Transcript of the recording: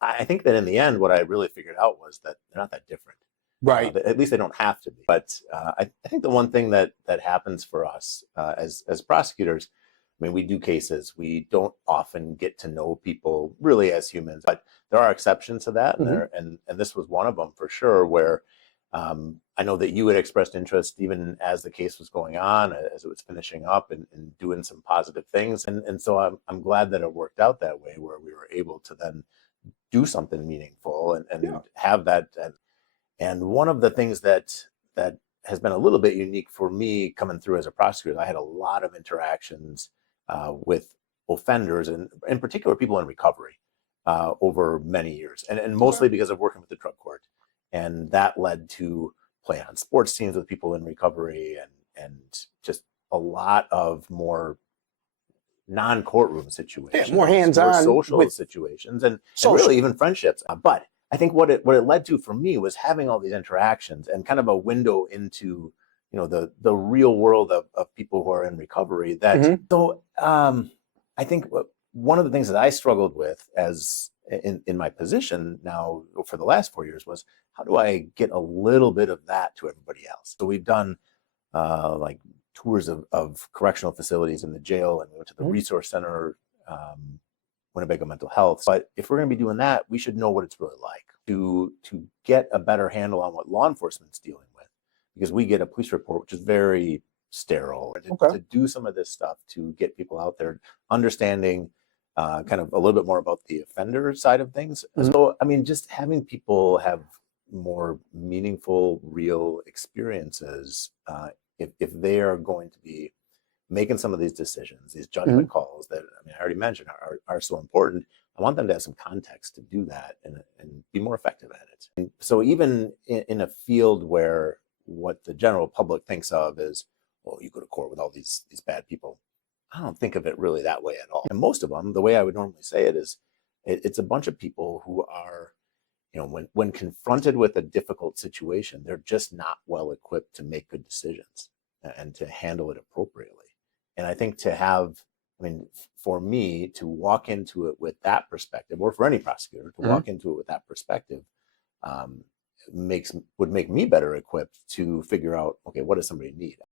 I think that in the end, what I really figured out was that they're not that different. Right. At least they don't have to be. But I think the one thing that happens for us as prosecutors, I mean, we do cases. We don't often get to know people really as humans, but there are exceptions to that, and Hmm. and this was one of them for sure. Where I know that you had expressed interest even as the case was going on, as it was finishing up, and doing some positive things, and so I'm glad that it worked out that way, where we were able to then do something meaningful Yeah. and have that. And one of the things that has been a little bit unique for me coming through as a prosecutor, I had a lot of interactions with offenders, and in particular people in recovery over many years, and Okay. mostly because of working with the drug court, and that led to playing on sports teams with people in recovery, and just a lot of more non-courtroom Yeah. More situations, more hands-on social with situations, and really social. even friendships. But I think what it led to for me was having all these interactions and kind of a window into the real world of people who are in recovery. That Hmm. so I think one of the things that I struggled with as in my position now for the last 4 years was, how do I get a little bit of that to everybody else? So we've done like tours of correctional facilities in the jail, and we went to the Hmm. resource center, Winnebago Mental Health. But if we're going to be doing that, we should know what it's really like to get a better handle on what law enforcement's dealing with, because we get a police report which is very sterile. Okay. To do some of this stuff to get people out there understanding kind of a little bit more about the offender side of things. Hmm. So I mean, just having people have more meaningful, real experiences, if they are going to be making some of these decisions, these Hmm. judgment calls that, I mean, I already mentioned are so important. I want them to have some context to do that and be more effective at it. And so even in a field where what the general public thinks of is, well, you go to court with all these bad people, I don't think of it really that way at all. And most of them, the way I would normally say it is, it's a bunch of people who are, when confronted with a difficult situation, they're just not well equipped to make good decisions and to handle it appropriately. And I think I mean, for me to walk into it with that perspective, or for any prosecutor to Hmm. walk into it with that perspective, would make me better equipped to figure out, okay, what does somebody need?